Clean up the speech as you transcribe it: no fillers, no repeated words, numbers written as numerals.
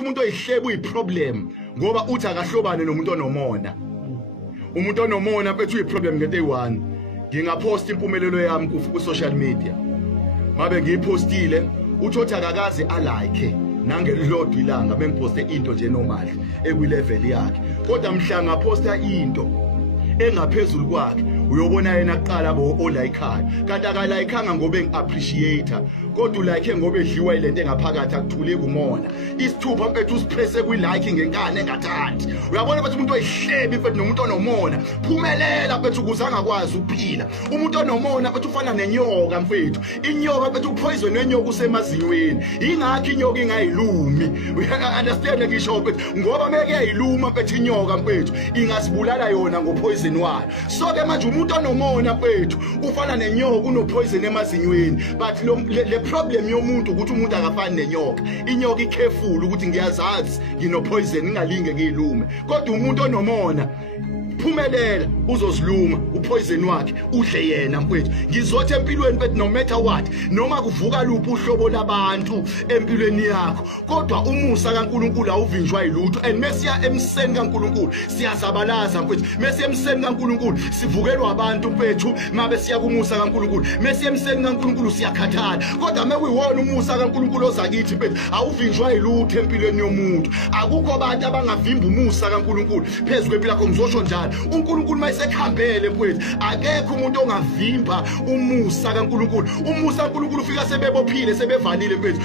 umuntu oyihlebu uyiproblem ngoba uthi akahlobane nomuntu onomona. Umuntu onomona mfethu uyiproblem ngento eyi-1. Ngingaphosta impumelelo yami ku social media. Mabe ngiyipostile uthi akakaze alike nangelilodwa ilanga bengiposte into nje normal ekwi-level yakhe. Kodwa mhla ngaphosta into engaphezulu kwakhe uyobona yena kuqala olayikhayo kanti akalayikanga ngoba engi-appreciate kodwa ulike ngoba edliwa ilento engaphakathi akuthule kumona isithupha mfethu usipresse kwi-like ngenkani engathandi. Uyabona mfethu umuntu oyihlebi mfethu nomuntu onomona phumelela mfethu ukuze angakwazi ukuphila. Umuntu onomona mfethu ufana nenyoka mfethu. Inyoka mfethu upoison wenyoka usemazinyweni ingakho inyoka ingayilumi. Understand ngisho mfethu ngoba meke yayiluma mfethu inyoka mfethu ingasibulala yona ngopoison wayo. So ke manje umuntu onomona mfethu ufana nenyoka unopoison emazinyweni but le problem yomuntu ukuthi umuntu akafani nenyoka. Inyoka icareful ukuthi ngiyazazi nginopoison ngingalinge ngilume kodwa umuntu onomona phumelela uzoziluma upoison wakhe udle yena mfethu. Ngizothi empilweni mfethu no matter what noma kuvuka luphi uhlobo labantu empilweni yakho kodwa umusa kaNkuluNkulu awuvinjwa yilutho and mesiya emseni kaNkuluNkulu siyazabalaza mfethu. Mesiya emseni kaNkuluNkulu sivukelwa abantu mfethu mabe siya kumusa kaNkuluNkulu. Mesiya emseni kaNkuluNkulu siyakhathala kodwa mekuyiwona umusa kaNkuluNkulu ozakithi mfethu awuvinjwa yilutho empilweni yomuntu. Akukho abantu abangavimba umusa kaNkuluNkulu phezulu kwempilo yakho. Ngizosho njalo uNkulunkulu mayisekhambele mfethu akekho umuntu ongavimba umusa kaNkuluNkulu. Umusa kaNkuluNkulu ufika sebebophile sebevalile mfethu.